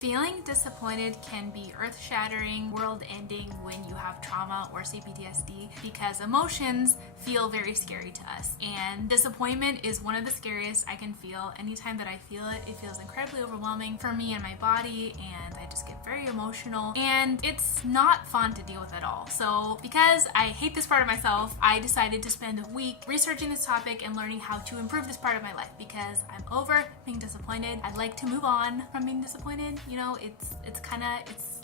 Feeling disappointed can be earth-shattering, world-ending when you have trauma or CPTSD because emotions feel very scary to us. And disappointment is one of the scariest I can feel. Anytime that I feel it, it feels incredibly overwhelming for me and my body, and I just get very emotional. And it's not fun to deal with at all. So because I hate this part of myself, I decided to spend a week researching this topic and learning how to improve this part of my life because I'm over being disappointed. I'd like to move on from being disappointed. You know, it's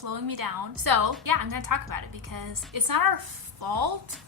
slowing me down. So yeah, I'm gonna talk about it because it's not our fault.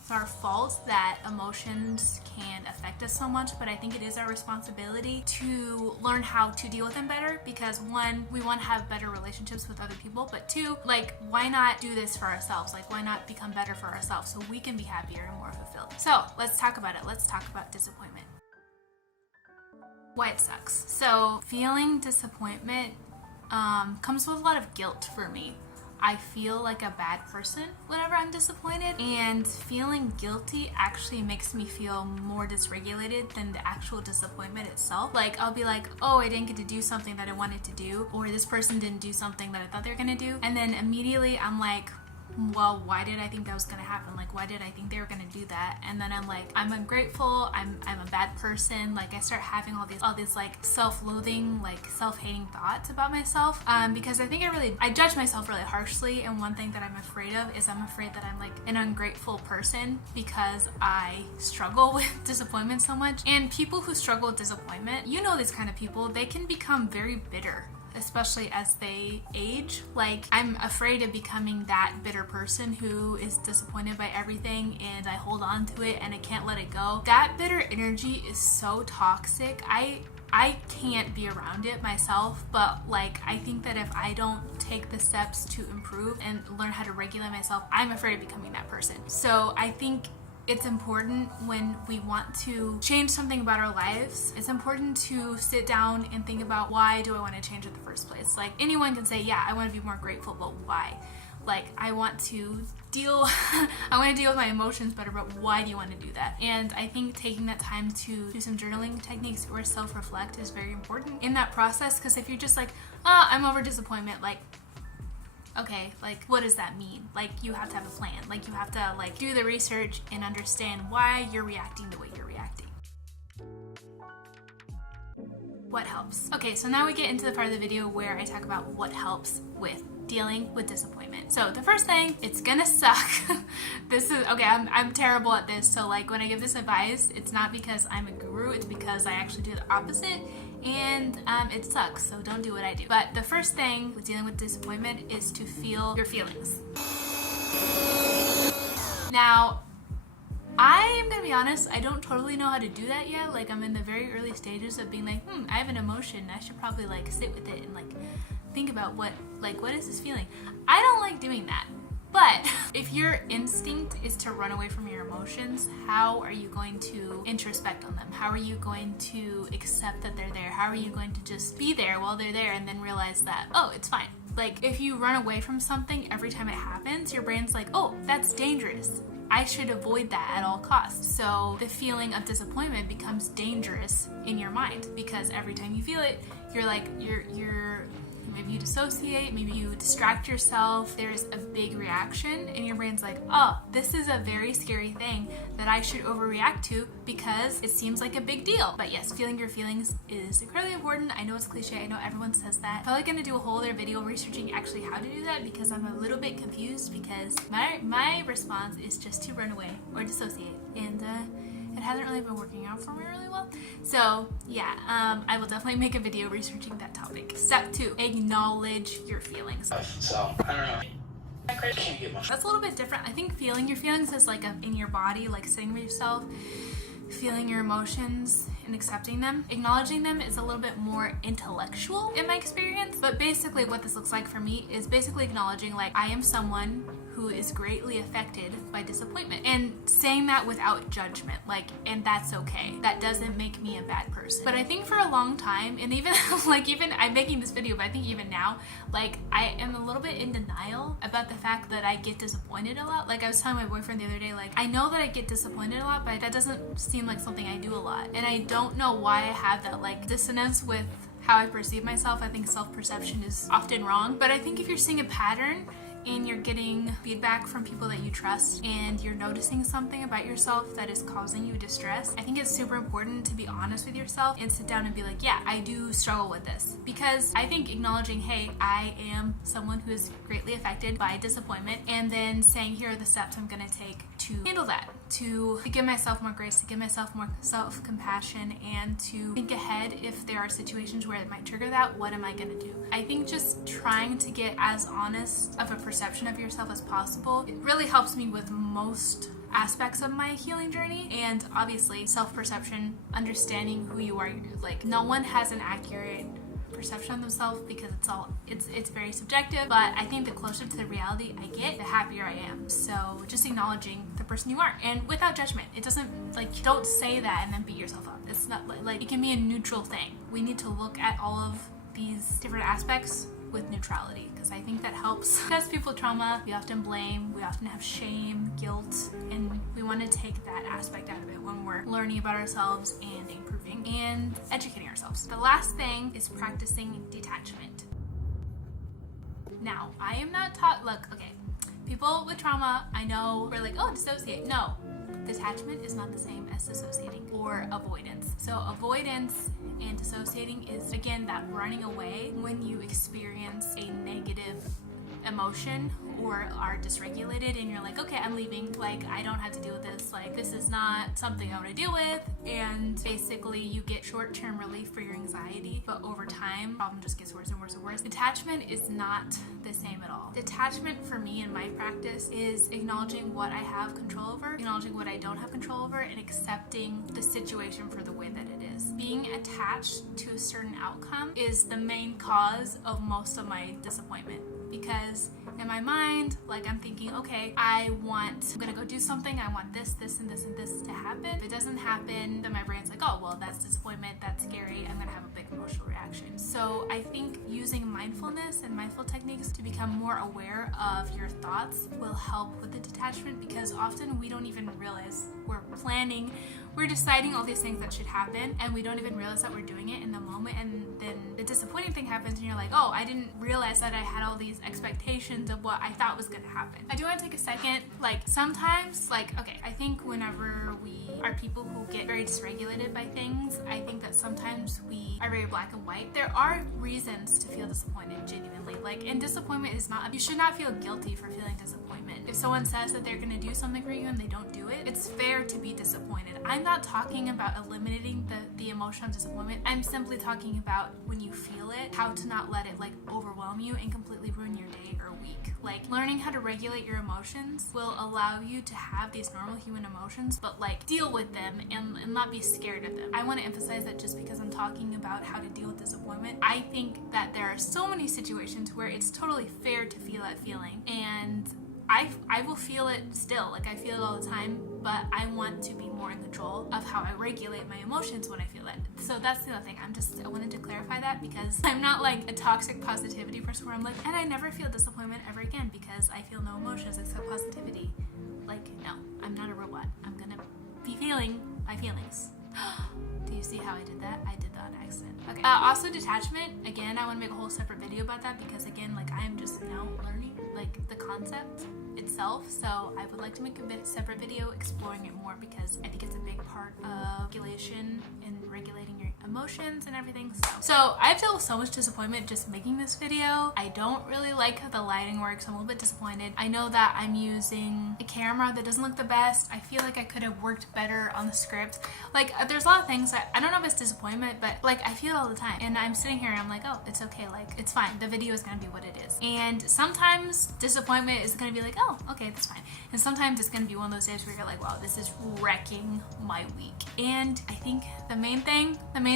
It's our fault that emotions can affect us so much, but I think it is our responsibility to learn how to deal with them better because one, we want to have better relationships with other people, but two, like, why not do this for ourselves? Like, why not become better for ourselves so we can be happier and more fulfilled? So let's talk about it. Let's talk about disappointment. Why it sucks. So feeling disappointment comes with a lot of guilt for me. I feel like a bad person whenever I'm disappointed, and feeling guilty actually makes me feel more dysregulated than the actual disappointment itself. Like, I'll be like, oh, I didn't get to do something that I wanted to do, or this person didn't do something that I thought they were gonna do, and then immediately I'm like, well, why did I think that was gonna happen? Like, why did I think they were gonna do that? And then I'm like, I'm ungrateful, I'm a bad person. Like, I start having all these like self-loathing, like self-hating thoughts about myself, because I think I judge myself really harshly. And one thing that I'm afraid of is I'm afraid that I'm like an ungrateful person because I struggle with disappointment so much. And people who struggle with disappointment, you know, these kind of people, they can become very bitter, especially as they age. Like, I'm afraid of becoming that bitter person who is disappointed by everything and I hold on to it and I can't let it go. That bitter energy is so toxic. I can't be around it myself, but like, I think that if I don't take the steps to improve and learn how to regulate myself, I'm afraid of becoming that person. So I think it's important when we want to change something about our lives, it's important to sit down and think about, why do I want to change in the first place? Like, anyone can say, yeah, I want to be more grateful, but why? Like, I want to deal with my emotions better, but why do you want to do that? And I think taking that time to do some journaling techniques or self-reflect is very important in that process, because if you're just like, oh, I'm over disappointment, like, okay, like, what does that mean? Like, you have to have a plan. Like, you have to like do the research and understand why you're reacting the way you're reacting. What helps? Okay, so now we get into the part of the video where I talk about what helps with dealing with disappointment. So the first thing, it's gonna suck. This is, okay, I'm terrible at this. So like, when I give this advice, it's not because I'm a guru, it's because I actually do the opposite. And it sucks, so don't do what I do. But the first thing with dealing with disappointment is to feel your feelings. Now, I am gonna be honest, I don't totally know how to do that yet. Like, I'm in the very early stages of being like, I have an emotion, I should probably like sit with it and like think about what is this feeling? I don't like doing that. But if your instinct is to run away from your emotions, how are you going to introspect on them? How are you going to accept that they're there? How are you going to just be there while they're there and then realize that, oh, it's fine? Like, if you run away from something every time it happens, your brain's like, oh, that's dangerous. I should avoid that at all costs. So the feeling of disappointment becomes dangerous in your mind because every time you feel it, you're like, maybe you dissociate, maybe you distract yourself. There's a big reaction and your brain's like, oh, this is a very scary thing that I should overreact to because it seems like a big deal. But yes, feeling your feelings is incredibly important. I know it's cliche, I know everyone says that. Probably gonna do a whole other video researching actually how to do that because I'm a little bit confused because my response is just to run away or dissociate. And it hasn't really been working out for me really well. So yeah, I will definitely make a video researching that topic. Step 2, acknowledge your feelings. So, I don't know. That's a little bit different. I think feeling your feelings is like in your body, like sitting with yourself, feeling your emotions and accepting them. Acknowledging them is a little bit more intellectual in my experience, but basically what this looks like for me is basically acknowledging, like, I am someone who is greatly affected by disappointment, and saying that without judgment, like, and that's okay. That doesn't make me a bad person. But I think for a long time, and even like, even I'm making this video, but I think even now, like, I am a little bit in denial about the fact that I get disappointed a lot. Like, I was telling my boyfriend the other day, like, I know that I get disappointed a lot, but that doesn't seem like something I do a lot, and I don't know why I have that like dissonance with how I perceive myself. I think self-perception is often wrong, but I think if you're seeing a pattern and you're getting feedback from people that you trust and you're noticing something about yourself that is causing you distress, I think it's super important to be honest with yourself and sit down and be like, yeah, I do struggle with this. Because I think acknowledging, hey, I am someone who is greatly affected by disappointment, and then saying, here are the steps I'm gonna take to handle that, to give myself more grace, to give myself more self-compassion, and to think ahead if there are situations where it might trigger that, what am I gonna do? I think just trying to get as honest of a perception of yourself as possible, it really helps me with most aspects of my healing journey. And obviously self-perception, understanding who you are, like no one has an accurate perception of themselves because it's very subjective, but I think the closer to the reality I get, the happier I am. So just acknowledging the person you are, and without judgment. It doesn't, like, don't say that and then beat yourself up. It's not like it can be a neutral thing. We need to look at all of these different aspects with neutrality, because I think that helps. Because people with trauma, we often blame, we often have shame, guilt, and we want to take that aspect out of it when we're learning about ourselves and improving and educating ourselves. The last thing is practicing detachment. Now, I am not taught, look, okay, people with trauma, I know, we're like, oh, dissociate. No, detachment is not the same as dissociating or avoidance. So avoidance and dissociating is, again, that running away when you experience a negative emotion or are dysregulated and you're like, okay, I'm leaving, like I don't have to deal with this, like this is not something I want to deal with, and basically you get short-term relief for your anxiety, but over time the problem just gets worse and worse and worse. Detachment is not the same at all. Detachment for me in my practice is acknowledging what I have control over, acknowledging what I don't have control over, and accepting the situation for the way that it is. Being attached to a certain outcome is the main cause of most of my disappointment, because in my mind, like I'm thinking, okay, I'm gonna go do something, I want this, this, and this, and this to happen. If it doesn't happen, then my brain's like, oh, well, that's disappointment, that's scary, I'm gonna have a big emotional reaction. So I think using mindfulness and mindful techniques to become more aware of your thoughts will help with the detachment, because often we don't even realize we're deciding all these things that should happen, and we don't even realize that we're doing it in the moment, and then the disappointing thing happens and you're like, oh, I didn't realize that I had all these expectations of what I thought was gonna happen. I do want to take a second, like sometimes, like, okay, I think whenever we are people who get very dysregulated by things, I think that sometimes we are very black and white. There are reasons to feel disappointed genuinely, like, and disappointment is not, you should not feel guilty for feeling disappointment. If someone says that they're gonna do something for you and they don't do it, it's fair to be disappointed. I'm not talking about eliminating the emotion of disappointment. I'm simply talking about when you feel it, how to not let it like overwhelm you and completely ruin your day or week. Like learning how to regulate your emotions will allow you to have these normal human emotions, but like deal with them and not be scared of them. I want to emphasize that just because I'm talking about how to deal with disappointment, I think that there are so many situations where it's totally fair to feel that feeling, and I will feel it still, like I feel it all the time, but I want to be more in control of how I regulate my emotions when I feel it. So that's the other thing. I wanted to clarify that, because I'm not like a toxic positivity person where I'm like, and I never feel disappointment ever again because I feel no emotions except positivity. Like, no, I'm not a robot. I'm gonna be feeling my feelings. Do you see how I did that? I did that on accident. Okay. Also detachment, again, I want to make a whole separate video about that, because again, like I am just now learning like the concept itself, so I would like to make a separate video exploring it more, because I think it's a big part of regulation and regulating your emotions and everything. So I've dealt with so much disappointment just making this video. I don't really like how the lighting works. I'm a little bit disappointed. I know that I'm using a camera that doesn't look the best. I feel like I could have worked better on the script. Like there's a lot of things that I don't know if it's disappointment, but like I feel it all the time, and I'm sitting here and I'm like, oh, it's okay, like it's fine, the video is gonna be what it is. And sometimes disappointment is gonna be like, oh, okay, that's fine. And sometimes it's gonna be one of those days where you're like, wow, this is wrecking my week. And I think the main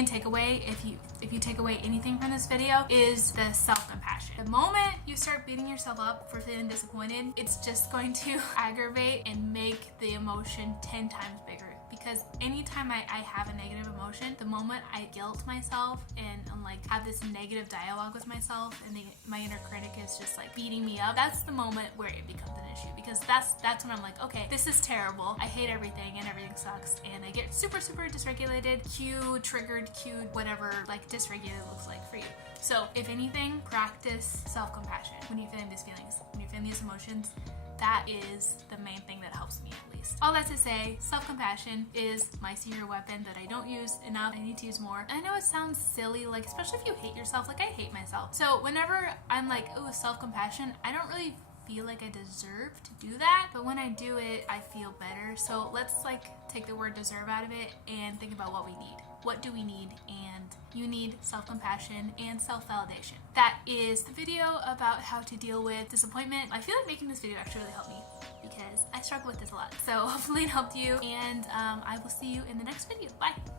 takeaway, if you take away anything from this video, is the self-compassion. The moment you start beating yourself up for feeling disappointed, it's just going to aggravate and make the emotion 10 times bigger, because anytime I have a negative emotion, the moment I guilt myself and like have this negative dialogue with myself and my inner critic is just like beating me up, that's the moment where it becomes an issue, because that's when I'm like, okay, this is terrible, I hate everything and everything sucks, and I get super dysregulated, cued, triggered, cued, whatever like dysregulated looks like for you. So if anything, practice self-compassion when you're feeling these feelings, when you're feeling these emotions. That is the main thing that helps me, at least. All that to say, self-compassion is my secret weapon that I don't use enough. I need to use more. And I know it sounds silly, like especially if you hate yourself, like I hate myself. So whenever I'm like, oh, self-compassion, I don't really feel like I deserve to do that, but when I do it, I feel better. So let's like take the word deserve out of it and think about what we need. What do we need? And you need self-compassion and self-validation. That is the video about how to deal with disappointment. I feel like making this video actually really helped me because I struggle with this a lot. So hopefully it helped you, and I will see you in the next video. Bye.